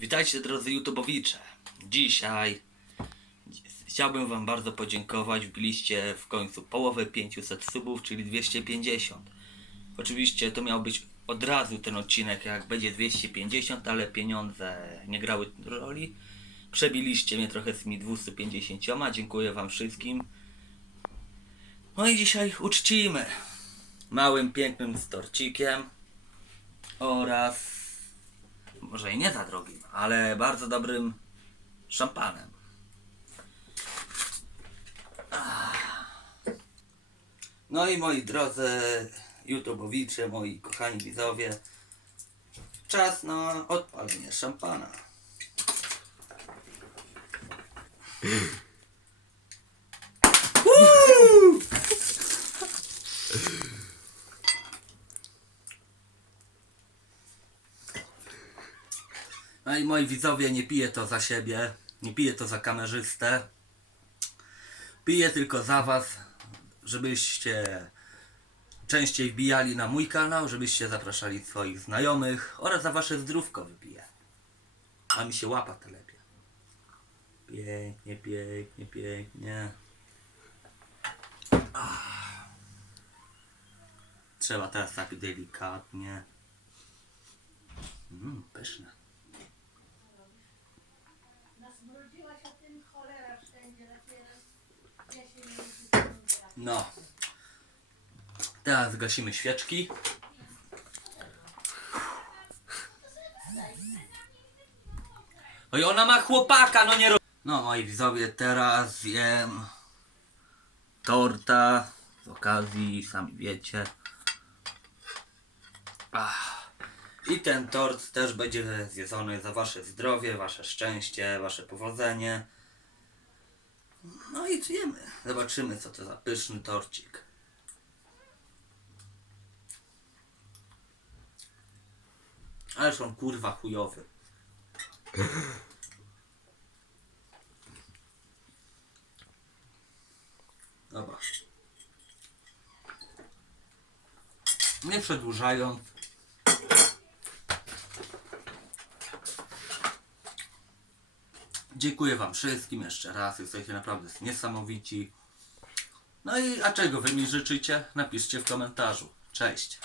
Witajcie drodzy YouTubeowicze. Dzisiaj chciałbym Wam bardzo podziękować. Wbiliście w końcu połowę 500 subów, czyli 250. Oczywiście to miał być od razu ten odcinek, jak będzie 250, ale pieniądze nie grały roli. Przebiliście mnie trochę z tymi 250. Dziękuję Wam wszystkim. No i dzisiaj uczcimy małym, pięknym storcikiem oraz może i nie za drogim, ale bardzo dobrym szampanem. Ach. No i moi drodzy YouTubeowicze, moi kochani widzowie, czas na odpalenie szampana. No i moi widzowie, nie piję to za siebie, nie piję to za kamerzystę. Piję tylko za was, żebyście częściej wbijali na mój kanał, żebyście zapraszali swoich znajomych oraz za wasze zdrówko wypiję. A mi się łapa telepie. Pięknie, pięknie, pięknie. Ach. Trzeba teraz tak delikatnie. Mmm, pyszne. Tym cholera No. Teraz zgasimy świeczki. Oj, ona ma chłopaka, no nie ro... No moi widzowie, teraz jem torta z okazji, sami wiecie. Ach. I ten tort też będzie zjedzony za wasze zdrowie, wasze szczęście, wasze powodzenie. No i zjemy. Zobaczymy, co to za pyszny torcik. Ależ on kurwa chujowy. Dobra. Nie przedłużając. Dziękuję Wam wszystkim jeszcze raz. Jesteście naprawdę niesamowici. No i a czego Wy mi życzycie? Napiszcie w komentarzu. Cześć.